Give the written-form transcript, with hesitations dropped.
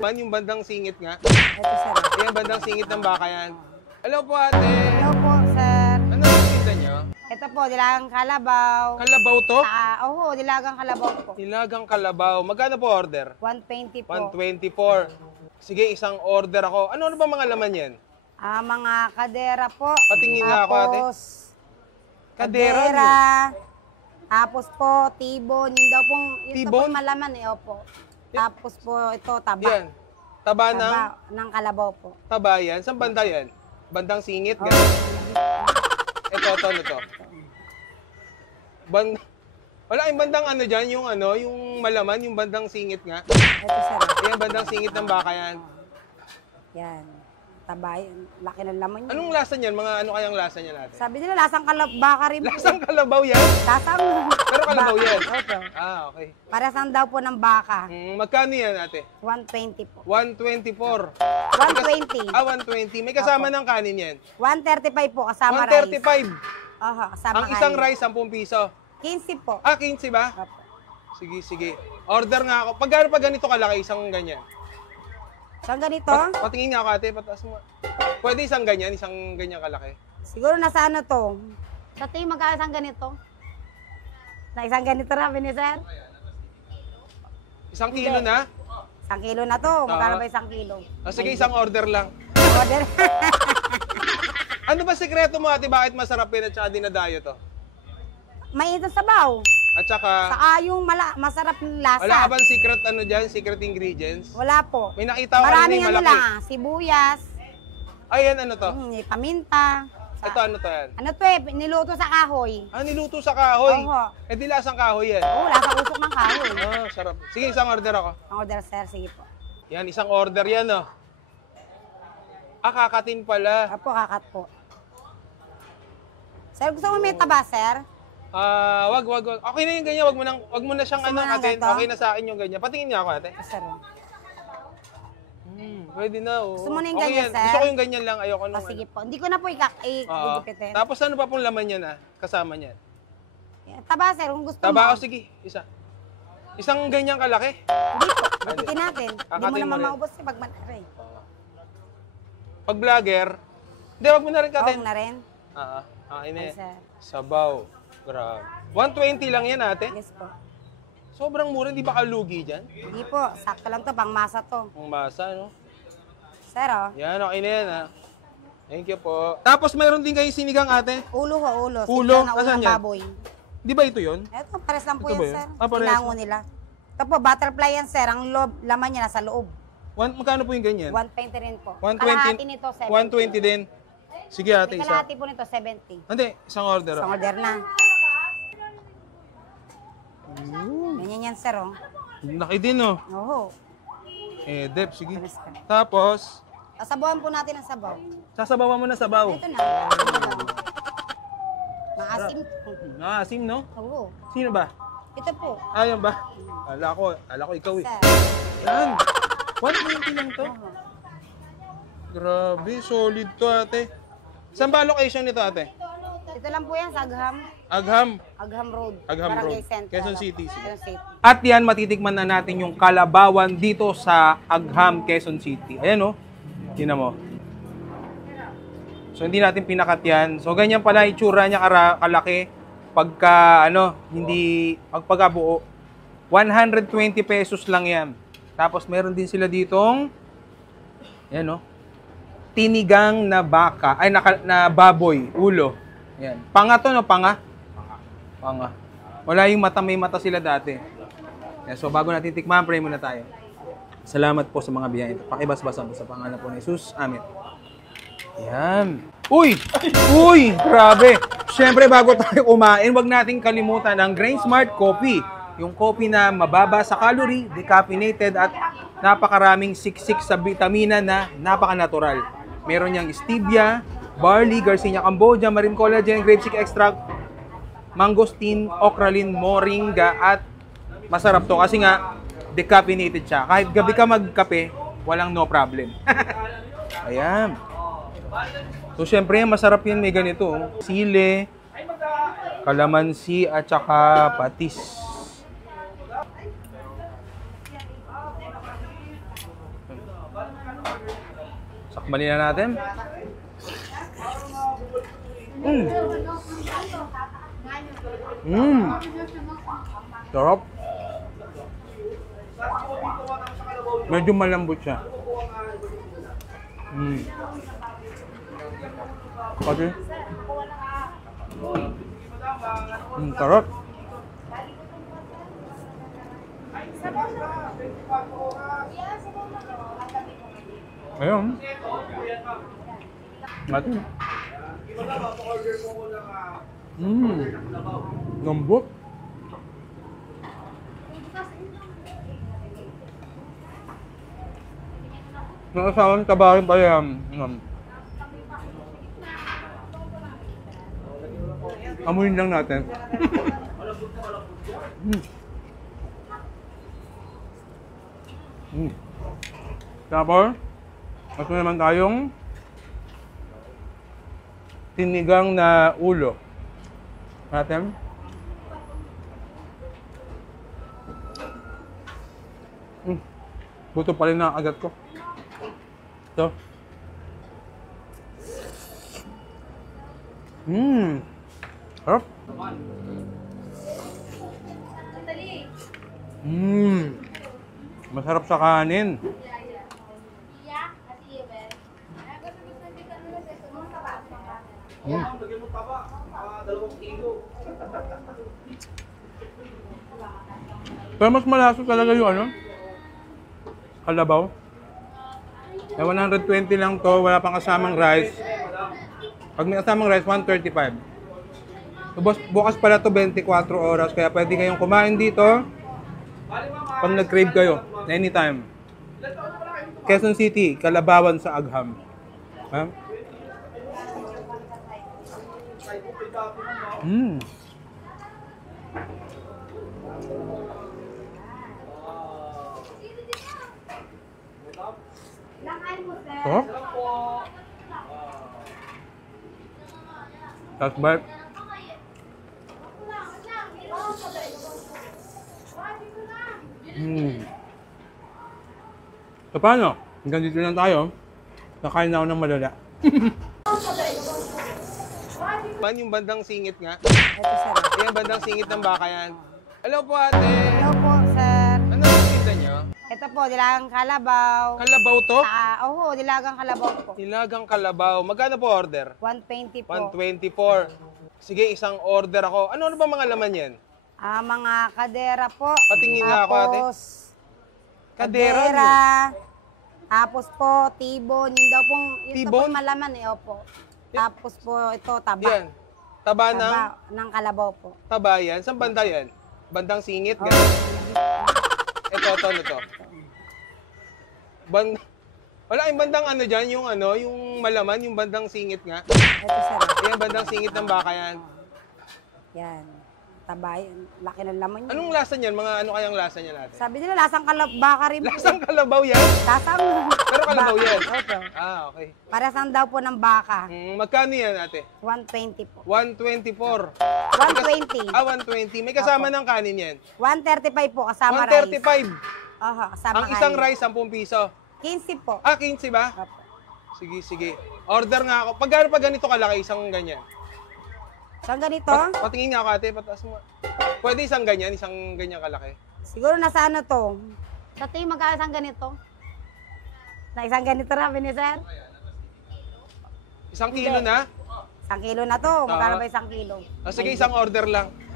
Man, yung bandang singit nga. Ito, sir. Yung bandang singit ng baka yan. Hello po, ate. Hello po, sir. Ano ang tinda nyo? Ito po, dilagang kalabaw. Kalabaw to? Oo, dilagang kalabaw po. Nilagang kalabaw. Magkano po order? 120 po. 124. Sige, isang order ako. Ano ba mga laman yan? Mga kadera po. Patingin nga ako, ate. Tapos, Kadera. Tapos po, tibon. Yun daw pong, yun daw Tibon? pong malaman eh, opo. Tapos po, ito, taba. Yan. Taba ng... Ng kalabaw po. Taba yan. Saan banda yan? Bandang singit? Ganun. Ito, ito. Wala yung bandang ano dyan, yung malaman, yung bandang singit nga. Ito, sir. Yan, bandang singit ng baka yan. Yan. Taba yan. Laki ng laman yun. Anong lasa niyan? Mga ano kayang lasa niyan natin? Sabi nila, lasang baka rin po. Lasang kalabaw yan? Lasang Pero kalabaw baka. yan? Opo. Okay. Parasang daw po ng baka. Magkano yan, ate? 120 po. 124. 120. 120. May kasama ng kanin yan? 135 po, kasama rice. 135. Oho, kasama Ang isang kanin. rice, 10 piso. 15 po. 15 ba? Opo. Sige. Order nga ako. Pagkano pa ganito kalaki, isang ganyan? Saan ganito? Patingin nga ako, ate. Pataas mo. Pwede isang ganyan kalaki. Siguro nasa ano to? Sa tingin magkano isang ganito? Na isang ganito na, sir? Isang kilo na? Isang kilo na to. Magkano ba isang kilo? Sige, isang order lang. Order. Ano ba sekreto mo, ate? Bakit masarap yun at saka dinadayo to? May ito sabaw. At saka, Saka yung masarap ng lasa. wala ka bang secret ano dyan? Secret ingredients? Wala po. May nakita ko kanina Maraming yung ano malaki. lang, sibuyas, Ayan, ano to? may paminta. Ito, ano to yan? Ano to eh, niluto sa kahoy. Niluto sa kahoy. Oho. Di lasang kahoy yan. Oo, lasa usok ng kahoy. Sarap. Sige, isang order ako. Ang order, sir, sige po. Yan, isang order yan, oh. Kakatin pala. Apo, kakat po. Sir, gusto mo may taba, sir? Wag. Okay na yung ganyan, wag mo na siyang Gusto mo ng atin. ganito? Okay na sa akin yung ganyan. Patingin niya ako, ate. Sir. Pwede na, oh. Gusto mo na yung Okay ganyan, yan. sir? Gusto ko yung ganyan lang, ayoko nung Sige po. Hindi ko na po igugupitin. Tapos ano pa pong laman yan, kasama niyan? Taba, sir, kung gusto Taba, mo. sige, isa. Isang ganyan kalaki. Hindi po. Gupitin natin. Hindi mo Kakatin mo naman rin. maubos pag manari. Pag vlogger, hindi, wag mo na rin katin. Oo na rin. Okay na Ay, yan. sir. Sabaw. Grabe. 120 lang yan, ate. Yes po. Sobrang mura, hindi ba kalugi dyan? Hindi po. Sakto lang to. Pang masa to. Ang masa, no? Sir, oh. Yan, okay na yan, ha. Thank you po. Tapos mayroon din kayo sinigang, ate. Ulo ho, ulo. Ulo? Sinigang na ulo Asan ng yan? baboy. Di ba ito yun? Eto, pares lang po Ito ba yan, yun? sir. Pares Tinango nila. Ito po, butterfly yan, sir. Ang laman niya nasa loob. Magkano po yung ganyan? 120 rin po. 120. Kalahati nito, 70. 120 din. Sige, ate, May isa. kalahati po nito, 70. Hindi, isang order. Isang Oh. order na. Ganyan yan, sir, oh. Laki din, oh. Oo. Dep, sige. Pares ka. Tapos, Sasabawan po natin ang sabaw. sasabawan mo na sabaw. Ito na. Maasim po. Asim, no? Oo. Sino ba? Ito po. Ayan ba? Ala ko ikaw, eh. Sir. Yan. 120 lang to. Grabe, solid to, ate. Saan ba location nito, ate? Ito lang po yan sa Agham. Agham Road. Agham Barangay Road. Central. Quezon City. Quezon City. At yan, matitikman na natin yung kalabawan dito sa Agham, Quezon City. Ayan, oh. Tingnan mo. So, hindi natin pinakat yan. So, ganyan pala itsura niya kalaki. Pagka, pagpagkabuo. 120 pesos lang yan. Tapos, meron din sila ditong, ayan, oh. Tinigang na baka, na baboy, ulo. Ayan. Panga to, no? Panga. Wala yung mata, may mata sila dati. Yeah, so bago natin tikman, pray muna tayo. Salamat po sa mga biyaya ito. Pakibasbasan po sa pangalan po ni Jesus. Amen. Ayan. Uy! Grabe! Siyempre, bago tayo kumain, wag nating kalimutan ang Grain Smart Coffee. Yung coffee na mababa sa calorie, decaffeinated at napakaraming siksik sa vitamina na napaka-natural. Meron niyang stevia, barley, Garcinia Cambogia, marine collagen, grapeseed extract, mangosteen, okralin, moringa, at masarap to kasi nga decaffeinated siya. Kahit gabi ka magkape, walang no problem. Ayan. So, syempre, masarap yan. May ganito. Sile, kalamansi, at saka patis. Sakbalin na natin. Mm. Mm. Sarap. Medyo malambot siya. Mm. Kasi, sarap. Ayun. Natin. Lambot. Nakasawang tabakin pa yan. Amuin lang natin. Tapos, ito naman tayong sinigang na ulo. Natin. Buto pa rin na agad ko. Ito. Harap. Masarap sa kanin. Pero mas malaso talaga yung ano? Kalabaw. 120 lang to, wala pang kasamang rice. Pag may kasamang rice, 135. Bukas pala to 24 oras, kaya pwede kayong kumain dito pag nag-crave kayo, anytime. Quezon City, Kalabawan sa Agham. Ha? Sarap. Tapos bite. So paano? Hanggang dito lang tayo. Nakain na ako ng malala. Yung bandang singit nga. Ito, sir. Yung bandang singit ng baka yan. Hello po ate. Hello po, sir. Ano ang tinda nyo? Ito po, dilagang kalabaw. Kalabaw to? Oo, dilagang kalabaw po. Nilagang kalabaw. Magkano po order? 120 po. 124. Sige, isang order ako. Ano ba mga laman yan? Mga kadera po. Patingin nga ako, ate. Tapos, Kadera. Tapos po, tibon. Yun daw pong, yun daw Tibon? pong malaman eh, opo. Tapos po, ito, taba. Yan. Taba ng Ng kalabaw po. taba yan. Saan banda yan? Bandang singit? Ganun. Ito. Wala yung bandang ano dyan, yung malaman, yung bandang singit nga. Ito, sir. Yan, bandang singit ng baka yan. Yan. Taba yan. Laki ng laman yun. Anong lasa niyan? Mga ano kayang lasa niyan natin? Sabi nila, lasang baka rin po. Lasang kalabaw yan? Lasang Pero kalabaw baka. yan? Opo. Okay. Parasang daw po ng baka. Magkano yan ate? 120 po. 124. 120. 120. May kasama ng kanin yan? 135 po, kasama rice. 135. Oho, kasama Ang isang kanin. rice, 10 piso. 15 po. 15 ba? Opo. Sige. Order nga ako. Pagkano pa ganito kalaki, isang ganyan? Saan ganito? Patingin nga ako ate, pataas mo. Pwede isang ganyan kalaki. Siguro nasa ano to? Sa tingin magkano isang ganito? Na isang ganito na, sir? Isang kilo na? Isang kilo na to. Magkano ba isang kilo? Sige, isang order lang.